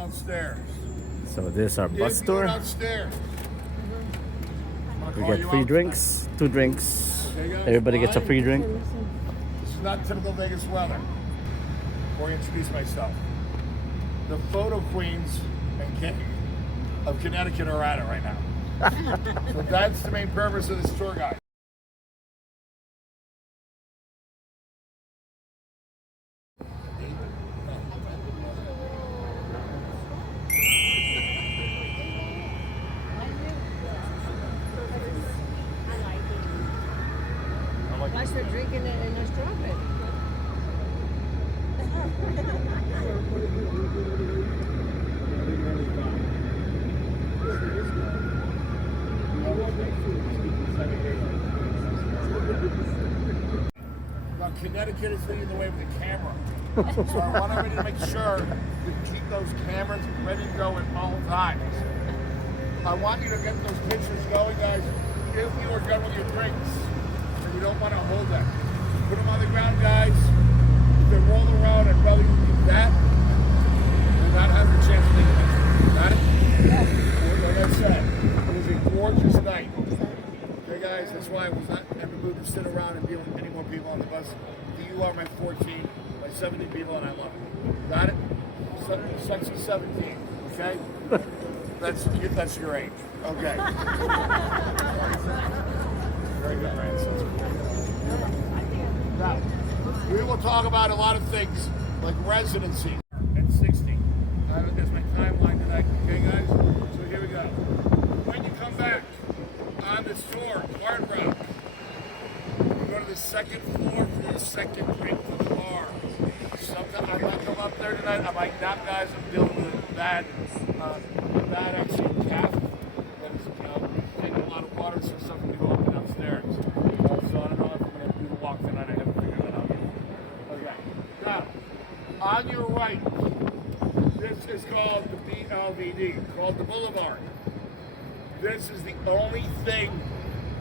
downstairs. So this is our bus If you go tour. downstairs. We get free drinks, 2 drinks. Everybody gets a free drink. This is not typical Vegas weather. Before I introduce myself, the photo queens and king of Connecticut are at it right now. So that's the main purpose of this tour guide. Unless they're drinking it in a strawberry. Now, Connecticut is leading the way with the camera. So I want everybody to make sure you keep those cameras ready to go at all times. I want you to get those pictures going, guys. If you are done with your drinks and you don't want to hold them, put them on the ground, guys. If they roll around and brother, you do that, then that has a chance to make it. Got it? Like I said, it was a gorgeous night. Okay, guys, that's why I was not in the mood to sit around and deal with any more people on the bus. You are my 14, my 17 people, and I love it. Got it? Sexy 17, okay? That's your age. Okay. Very good, Ryan. Now, we will talk about a lot of things like residency and 60. There's my timeline tonight. Okay, guys? So here we go. When you come back on this tour, Hard Rock, you go to the second floor for the second drink to the bar. Sometimes I might come up there tonight. I might not, guys. I'm dealing with a bad actually calf that is taking a lot of water, so something to go up and upstairs. So I don't know if I'm going to do the walk tonight. I haven't figured that out yet. Okay. Now, on your right, this is called the BLVD, called the Boulevard. This is the only thing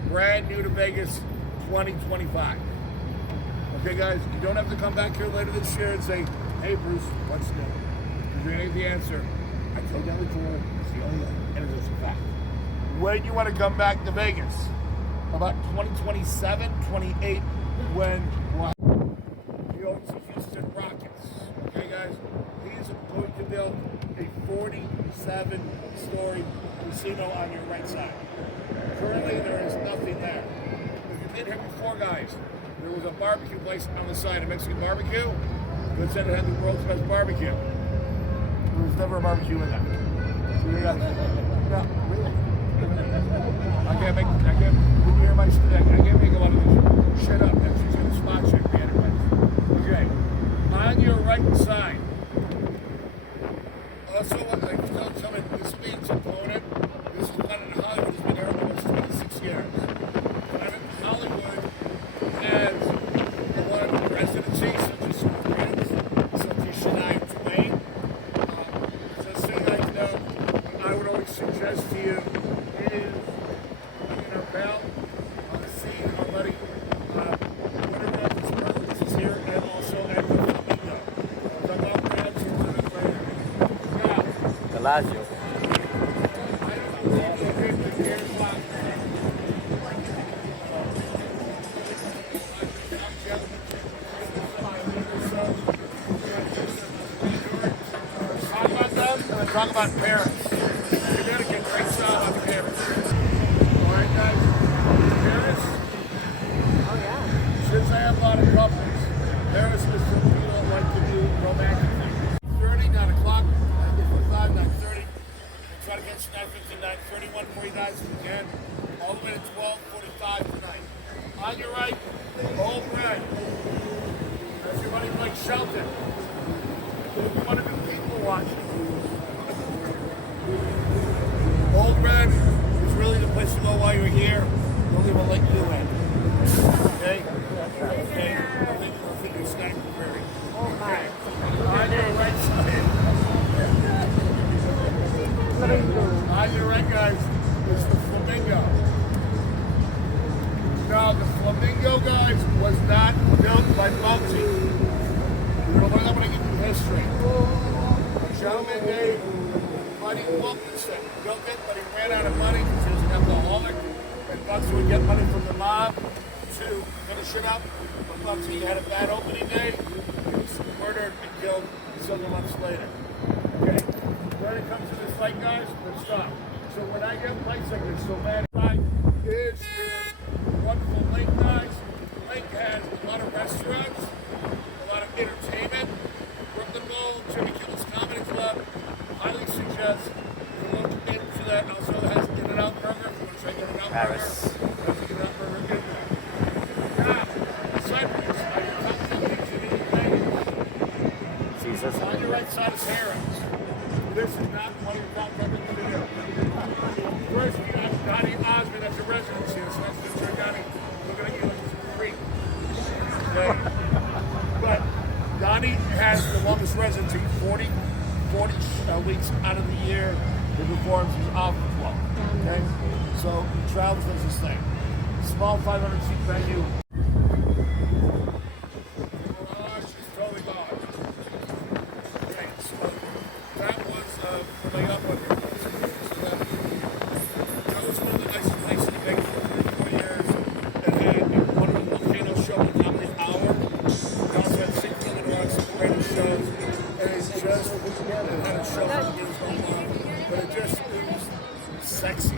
brand new to Vegas 2025. Okay, guys, you don't have to come back here later this year and say, hey, Bruce, what's new? Because you're going to get the answer. I told you before, it's the only one, and it's a fact. When you want to come back to Vegas? About 2027, 28, when what? He owns the Houston Rockets. Okay, guys? He's going to build a 47-story casino on your right side. Currently, there is nothing there. If you've been here before, guys, there was a barbecue place on the side, a Mexican barbecue, that said it had the world's best barbecue. There was never a barbecue in there. So you guys, no, really. I can't make a lot of this shit up. That's just gonna spot check me anyways. Okay. On your right side. Also, tell me, this means opponent. This is Planet Hollywood. Has been here almost 26 years. Planet Hollywood has a lot of residencies, such as Prince, such as Shania Twain. So, you guys know, I would always suggest to you is in our belt, see our buddy, whatever this person is here, and also at the Flamingo. So I'm not going to answer one of them later. Now, Galacio. I don't know if you've been to Gears Lock. Talk about them, and then talk about Paris. Connecticut, great job on Paris. All right, guys. Paris. Oh, yeah. Since I have a lot of couples, Paris is for people that like to do romantic things. 30, 9 o'clock, 9:55, 9:30. We'll try to get you 9:50, 9:31 for you guys if we can. All the way to 12:45 tonight. On your right, Old Red. That's your buddy Blake Shelton. If you want to do people watching, Old Red is really the place to go while you're here. They'll even let you in. Okay? Okay. I think you're staying for very. Okay. On your right side. On your right, guys, is the Flamingo. Now, the Flamingo, guys, was not built by Bugsy. I'm going to give you history. gentleman named Buddy Wilkinson built it, but he ran out of money because he was an alcoholic. And Bugsy would get money from the mob to finish it up. But Bugsy had a bad opening day. He was murdered and killed several months later. Okay, when it comes to this fight, guys, let's stop. So when I get fights like this, so bad, fight is your wonderful Link, guys. Link has a lot of restaurants, a lot of entertainment. Brooklyn Bowl, Jimmy Kimmel's Comedy Club. Highly suggest you look into that. Also has In-N-Out Burger. If you want to try In-N-Out Paris. Burger, that's In-N-Out Burger in there. Now, Cypress, are you comfortable with Jimmy Vegas? Jesus. On your right side is Harris. This is not one of your top records to do. First, you have Donnie Osmond as your residency. So that's just your Donnie looking at you like a freak. Okay? But Donnie has the longest residency, 40 weeks out of the year. He performs his opera flow. Okay? So he travels, does his thing. Small 500-seat venue. Oh, she's totally gone. Okay, so that was coming up on your list. So that was one of the nicest places in Vegas for 34 years. It had one of the volcano show with Comedy Hour. It also had 6 million rocks and radio shows. And it just had a show for the years going on. But it was sexy.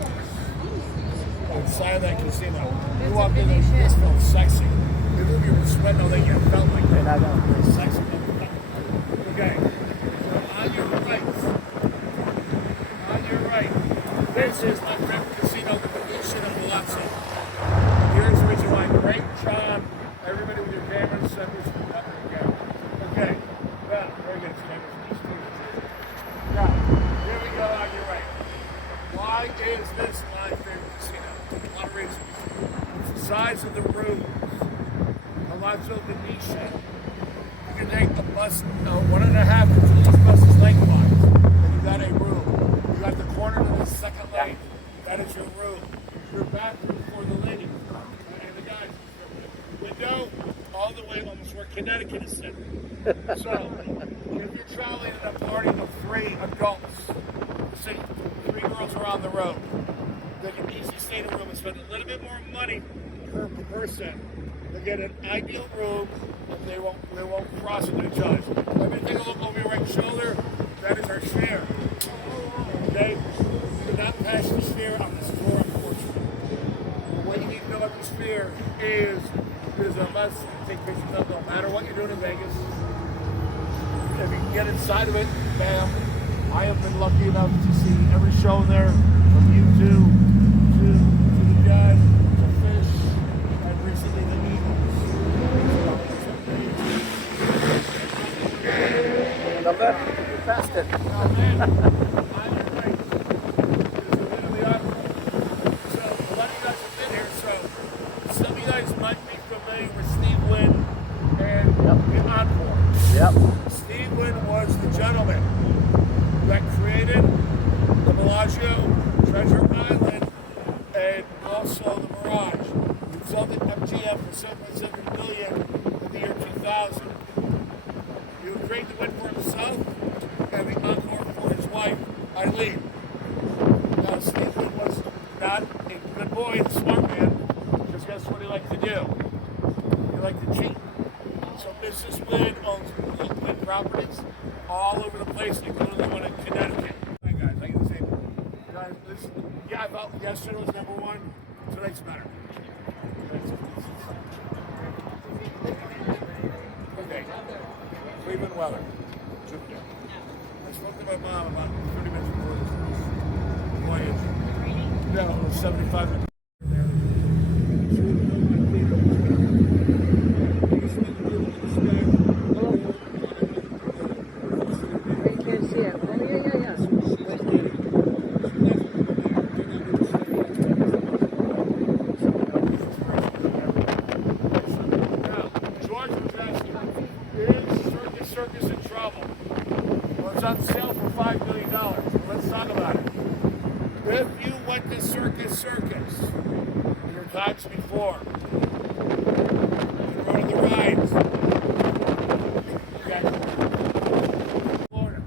Inside of that casino. You walked in and this felt sexy. You knew you were sweating all day, you felt like that. Very sexy. Okay. So on your right, this is my favorite casino, the Venetian of Palazzo. Here's the reason why. Great job. Everybody with your cameras, send this up again. Okay. Well, very good. Now, here we go on your right. Why is this my favorite casino? A lot of reasons. It's the size of the rooms. Palazzo Venetian. You can take a bus, 1.5 to 2 of these buses lengthwise, and you got a room. You got the corner to the second lane. That is your room. Your bathroom for the ladies and the guys. Window all the way almost where Connecticut is sitting. So, if you're traveling in a party of 3 adults, say 3 girls are on the road, they can easily stay in a room and spend a little bit more money per person. They get an ideal room, and they won't cross into each other. Let me take a look over your right shoulder. That is our share. Okay? Do not pass the sphere on this floor, unfortunately. What you need to know about the sphere is there's a must take pictures of no matter what you're doing in Vegas. If you can get inside of it, bam. I have been lucky enough to see every show there, from U2 to the Jazz to Fish, and recently the Eagles. Number? You passed it. Oh man, on your right. There's a bit of the opera. So a lot of you guys have been here, so some of you guys might be familiar with Steve Wynn and the Encore. Yep. Steve Wynn was the gentleman that created the Bellagio, Treasure Island, and also the Mirage. He sold it to MGM for $7.7 billion in the year 2000. He would create the Wynn for himself and the Encore for his wife, Eileen. Now, Steve Wynn was not a good boy and smart man, because guess what he liked to do? He liked to cheat. So Mrs. Wynn owns Wynn properties all over the place, including the one in Connecticut. Hey guys, I can say, guys, I thought yesterday was number 1. Tonight's better. Okay. Cleveland weather. I spoke to my mom about 30 minutes before this voyage. No, it was 75 degrees. Circus in trouble. Well, it's on sale for $5 million. Let's talk about it. If you went to Circus in your times before, you rode the rides. Okay. Florida.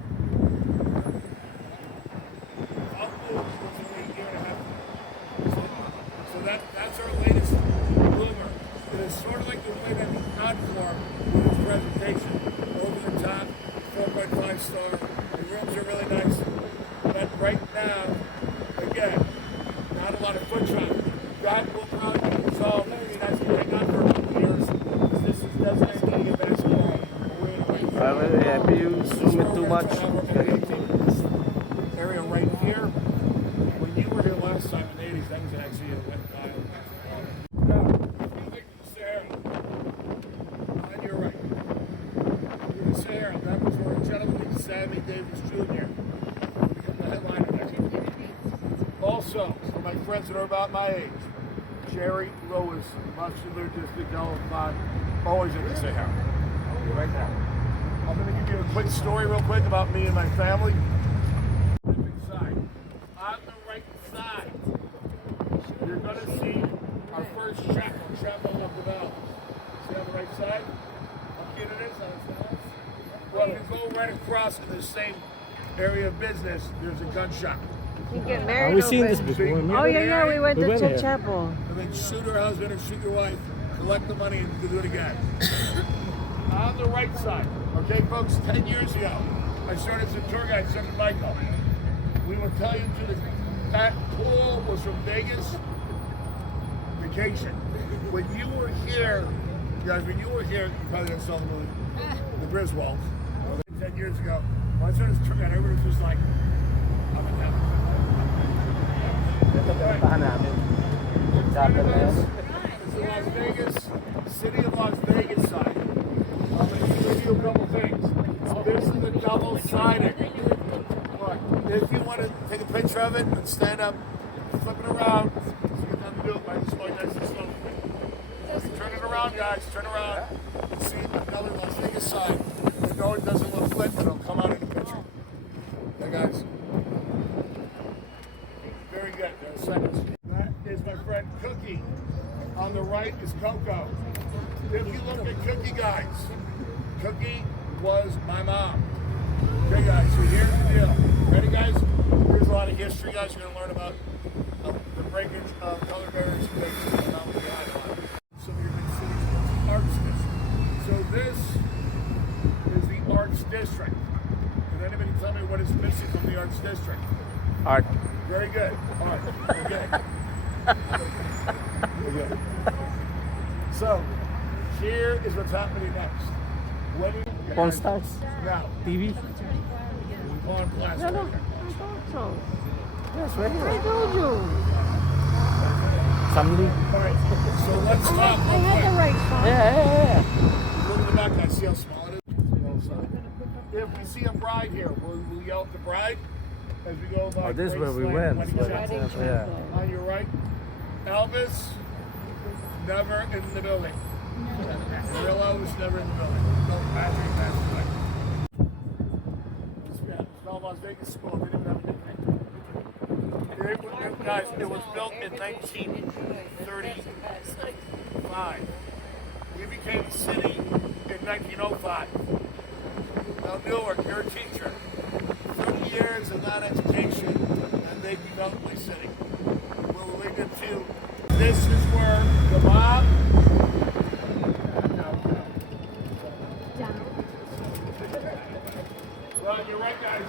Also, for my friends that are about my age, Jerry Lewis, muscular dystrophy, Delphi, always in the Sahara. Right now. I'm going to give you a quick story real quick about me and my family. Side. On the right side, you're going to see our first chapel of the valve. See on the right side? How cute it is? How it smells? Well, if you go right across in the same area of business, there's a gun shop. You get married. We've seen over- this before. Oh yeah, we went We to went the here. chapel. And then shoot her husband or shoot your wife, collect the money, and you can do it again. On the right side, okay, folks, 10 years ago, I started as a tour guide, son of Michael. We will tell you that pool was from Vegas vacation. When you were here, guys, when you were here, you probably didn't saw the movie, The Griswolds. 10 years ago, when I started as a tour guide, everybody was just like, I'm in heaven. Ito pinuntahan namin. In front of us is the Las Vegas, city of Las Vegas sign. I'm going to show you a couple things. This is the double-sided. Look, if you want to take a picture of it and stand up, flip it around, so you get time to do it by just going nice and slow. Turn it around, guys. Turn around. You see another Las Vegas sign. The door doesn't look lit, but it'll come out in the picture. Okay, guys. Very good. There's seconds. That is my friend Cookie. On the right is Coco. If you look at Cookie, guys, Cookie was my mom. Okay, guys, so here's the deal. Ready, guys? Here's a lot of history, guys. You're going to learn about the breakage of color barriers. Some of your big cities, the Arts District. So this is the Arts District. Can anybody tell me what is missing from the Arts District? Art. Very good. All right. Okay. Very good. So, here is what's happening next. What do you Pawn Stars. Now, TV. Pawn Plaza. No, no, right there. I thought so. Yes, right I here. told you. Family. All right. So let's I talk real had the quick. right spot. Yeah. Look at the back, guys. See how small it is? The other side. If we see a bride here, we'll yell at the bride as we go by. Oh, this is where we Graceland, went. Wedding Wedding Chapel. chapel. Yeah. On your right, Elvis, never in the building. Real Elvis, never in the building. No Patrick, Patrick. It's called Las Vegas School. They didn't have a nickname. Guys, it was built in 1935. We became a city in 1905. Now, Newark, you're a teacher. 30 years of that education, and they developed my city. We're related to. This is where the mob. Well, you're right, guys.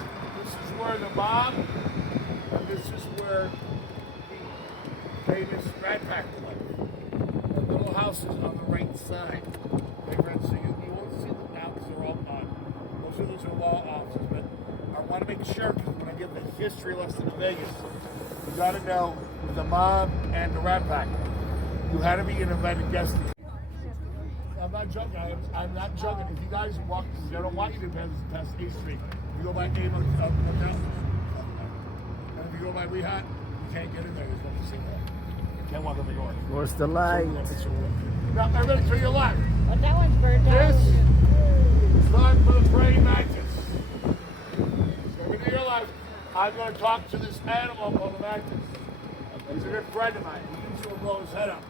This is where the mob, and this is where the famous Rat Pack lived. The little houses on the right side. My friends, so you won't see them now because they're all on. Most of those are law offices, but I want to make sure because when I give the history lesson in Vegas, you got to know the mob and the Rat Pack. You had to be an invited guest. I'm not joking. I'm not joking. If you guys walk, I don't want you to pass 8th Street. If you go by Amos, and if you go by Wehat, you can't get in there. There's nothing to see there. You can't walk in New York. Where's the light? Now, everybody to your left. But that one's burnt out. This is time for the praying mantis. Over to your left, I'm going to talk to this animal called the mantis. He's a good friend of mine. He usually will blow his head up.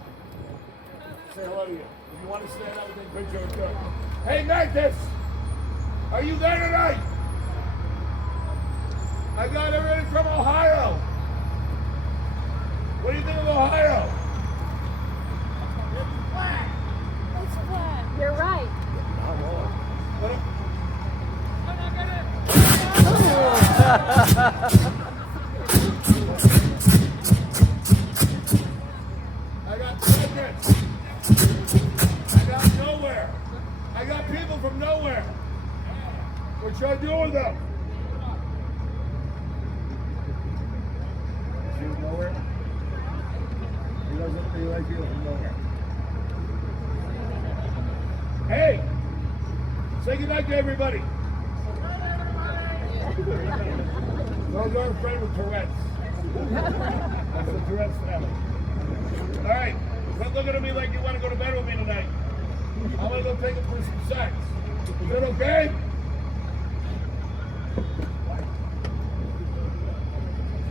Say hello to you. If you want to stand up and take a picture, it's good. Hey, Mantis! Are you there tonight? I got everybody from Ohio. What do you think of Ohio? It's flat. You're right. What- I got segments. I got nowhere. I got people from nowhere. What should I do with them? People from nowhere? He doesn't really like people from nowhere. Hey! Say goodnight to everybody. Those are afraid with Tourette's. That's the Tourette's family. All right, quit looking at me like you want to go to bed with me tonight. I'm gonna go take it for some sex. Is that okay?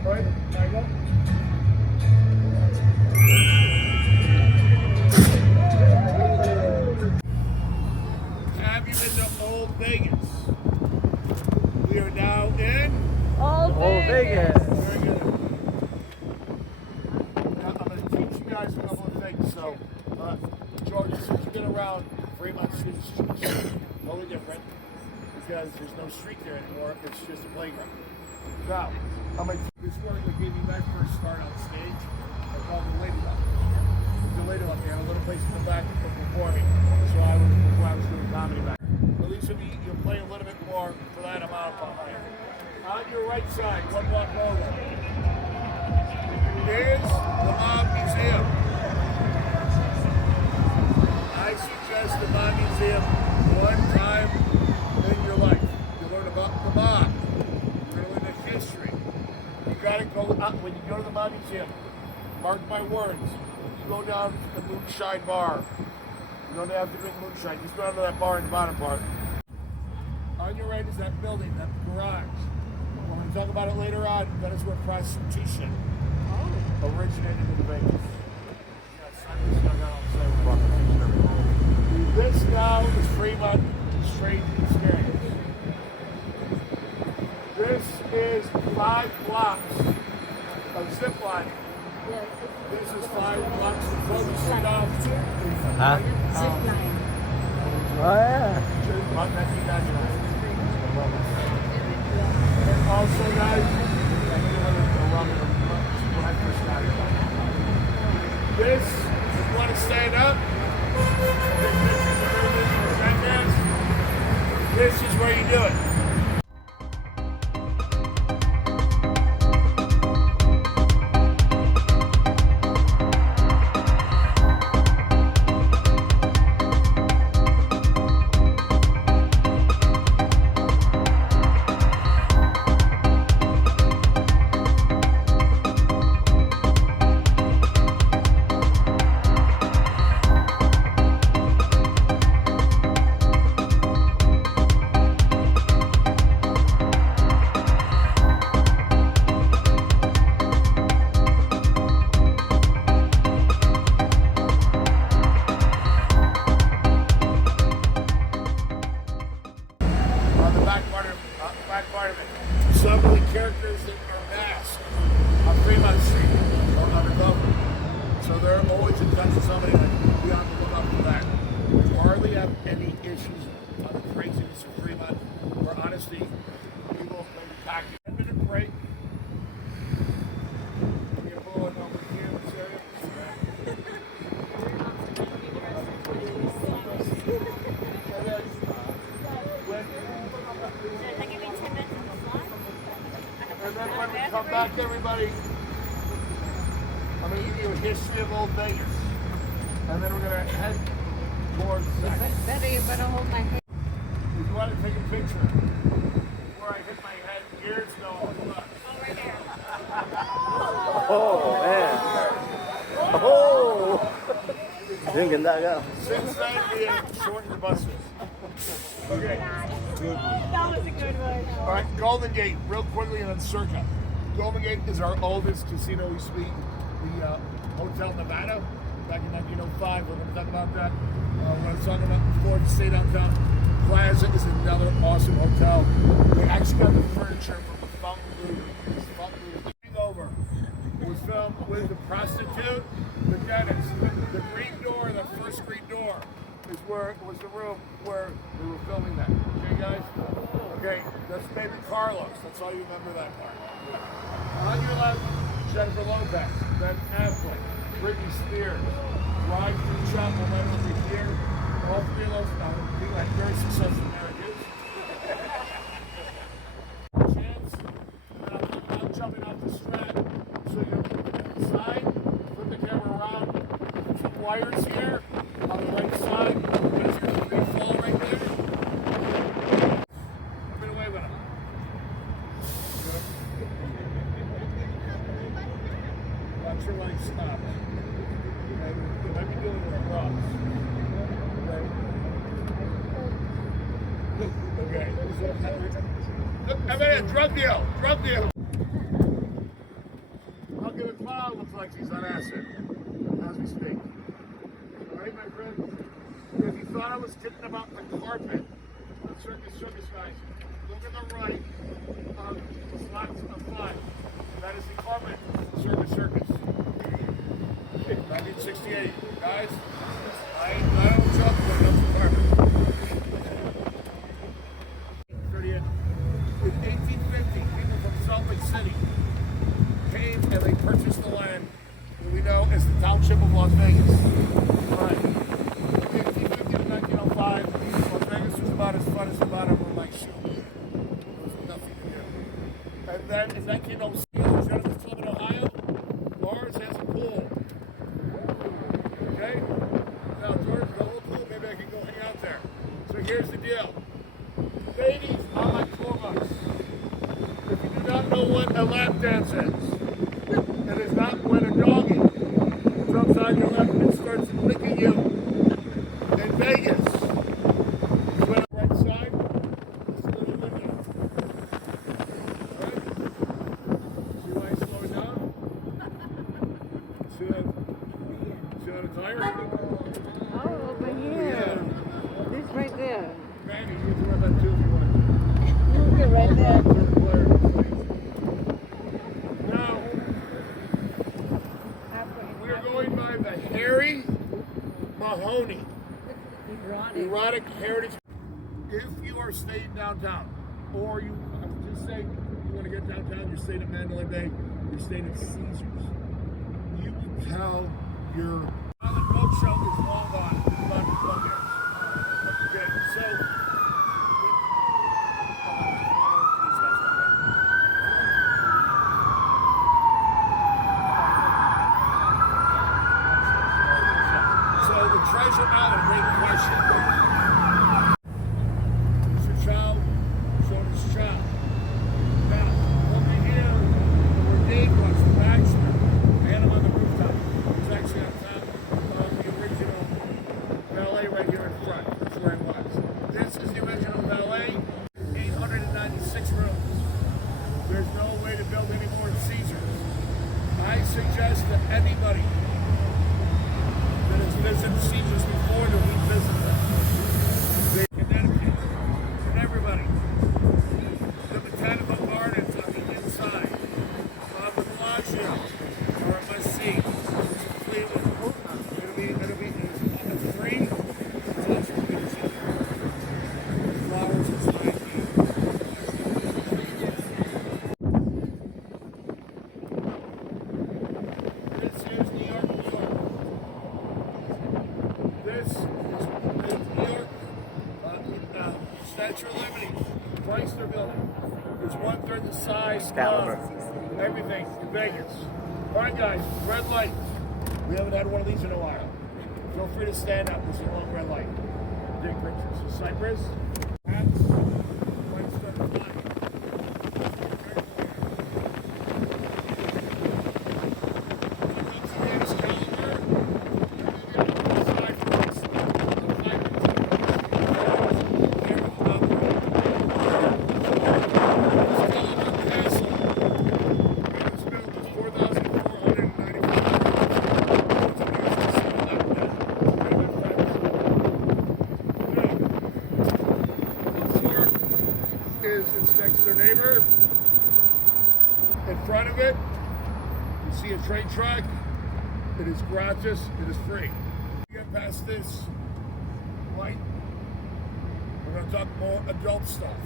All right, there you go. Have you been to Old Vegas? We are now in Old Vegas. Very good. Now, I'm going to teach you guys a couple of things. So, George, since you've been around Fremont Street, totally different because there's no street there anymore. It's just a playground. Now, I'm going to this work that gave me my first start on stage. I called the Lady Luck. The Lady Luck, they had a little place in the back for performing. So before I was doing comedy back. At least you'll play a little bit more for that amount of time. On your right side, one block over, is the Mob Museum. I suggest the Mob Museum one time in your life. You learn about the mob. You're going to learn the history. You got to go up when you go to the Mob Museum. Mark my words. You go down to the Moonshine Bar. You don't have to drink moonshine. Just go down to that bar in the bottom part. On your right is that building, that garage. We're going to talk about it later on. That is where prostitution originated in Vegas. This now is Fremont Street Experience. This is 5 blocks of zip line. This is 5 blocks of Focus Street off. Huh? Oh yeah. About 1999. And also, guys, when I first started, this, if you want to stand up, this is where you do it. Back part of it. Some of the characters that are masked on Fremont Street are undercover. So they're always in touch with somebody, like be on the lookout for that. We hardly have any issues on the craziness of Fremont or honesty. People maybe pack a 10-minute break. We get pulling over here in this area. And then when we come back, everybody, I'm going to give you a history of Old Vegas. And then we're going to head towards sex. Better you better hold my hand. If you want to take a picture where I hit my head, here's no left. Over here. Oh man. Oh. Yung ganda ka. Since then, we have shortened the buses. Okay. That was a good one. All right, Golden Gate, real quickly, and then Circa. Golden Gate is our oldest casino suite. The Hotel Nevada, back in 1905. We're going to talk about that. When I was talking about before, the State Downtown Plaza is another awesome hotel. They actually got the furniture from the Fontainebleau. Over was filmed with the prostitute, the dentist, the green door, the first green door is where it was the room where we were filming that. Okay, guys? Okay, that's Baby Carlos. That's all you remember that part. On your left, Jennifer Lopez, Ben Affleck, Britney Spears, Ryan Chapel right over here. All three of those people had very successful marriages. Chance, I'm jumping off the strap. So you're side, flip the camera around. Two wires here on the right side. There's your big fall right there. Come away with them. sure when he stops. He might be doing it with cross. Okay. I mean, a drug deal. Drug deal. I'll give it $5 looks like he's on acid as we speak. All right, my friend? If you thought I was kidding about the carpet, the circus guys, look at the right of the slots of 5. That is the carpet circus. 1968. Guys, I don't jump when I'm the carpet. 38. In 1850, people from Salt Lake City came and they purchased the land that we know as the Township of Las Vegas. Right. 1850 to 1905, Las Vegas was about as fun as the bottom of my shoe. There was nothing to do. And then in 1906, the Gentlemen's Club in Ohio, ours has a pool. Okay? Now, George, got a little pool, maybe I can go hang out there. So here's the deal. Ladies, I like tour bus. If you do not know what a lap dance is, it is not when a doggy jumps on your lap and starts licking you in Vegas. You went on the right side, it's a little windy. Right? See why I slowed down? See that tire? Oh, over here. This right there. Manny, you can wear that too if you want. You're right there. Now, we are going by the Harry Mahoney Erotic Heritage. If you are staying downtown, or you just say you want to get downtown, you're staying at Mandalay Bay, you're staying at Caesars, you will tell your Island Boat Show is long gone. It's about to go there. Okay, so. Treasure Island, great question. Mr. Chow, so does Chow. Now, over here, where Dave was, the Baxter, I had him on the rooftop. He was actually on top of the original valet right here in front. That's where it was. This is the original valet, 896 rooms. There's no way to build any more Caesars. I suggest that anybody that has visited Caesars before to revisit them. They Connecticut and everybody. The Botanical Gardens on the inside. The Bellagio are a must see. Cleveland. It'll be it's free. It's also good to see. Flowers inside. This is New York, New York. This is New York, Statue of Liberty, Chrysler Building. It's 1/3 the size of everything in Vegas. All right, guys, red light. We haven't had one of these in a while. Feel free to stand up. This is a long red light. Take pictures. So Cypress, hats, white stuff, fine. It's next to their neighbor. In front of it, you see a train track. It is gratis. It is free. You get past this light, we're going to talk more adult stuff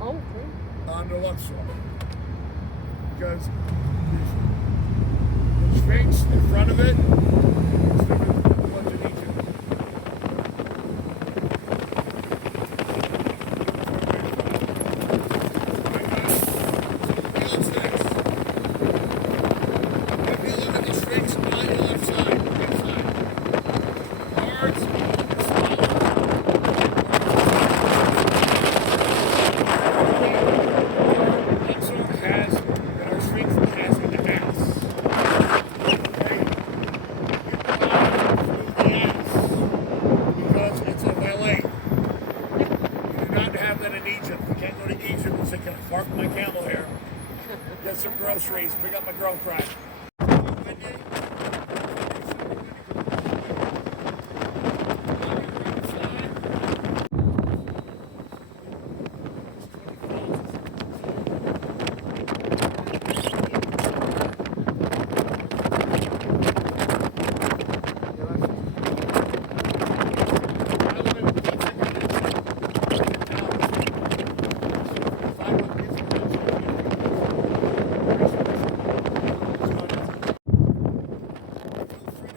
Oh, okay. on the Luxor. Because the Sphinx in front of it is different than the ones in Egypt. Luxor has, and our Sphinx has in the house. Okay? groceries, pick up my girlfriend.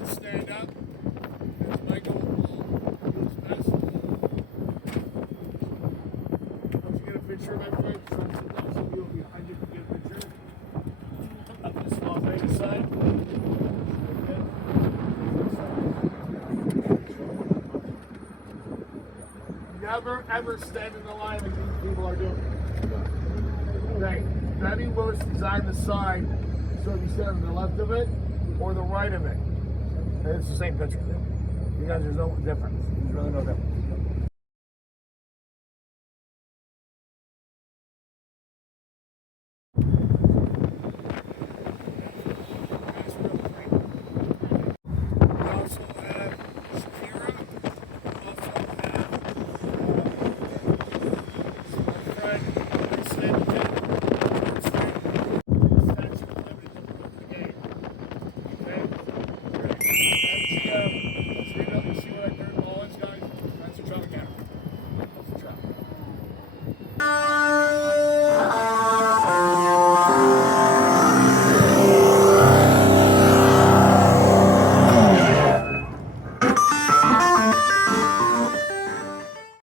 Stand up. There's Michael. Use best. Don't you get a picture of everybody? Sometimes some people behind you can get a picture. Up this Las Vegas side. Never ever stand in the line like these people are doing. Okay, Benny Lewis designed the sign so you stand on the left of it or the right of it. And it's the same picture. You guys, there's no difference. There's really no difference.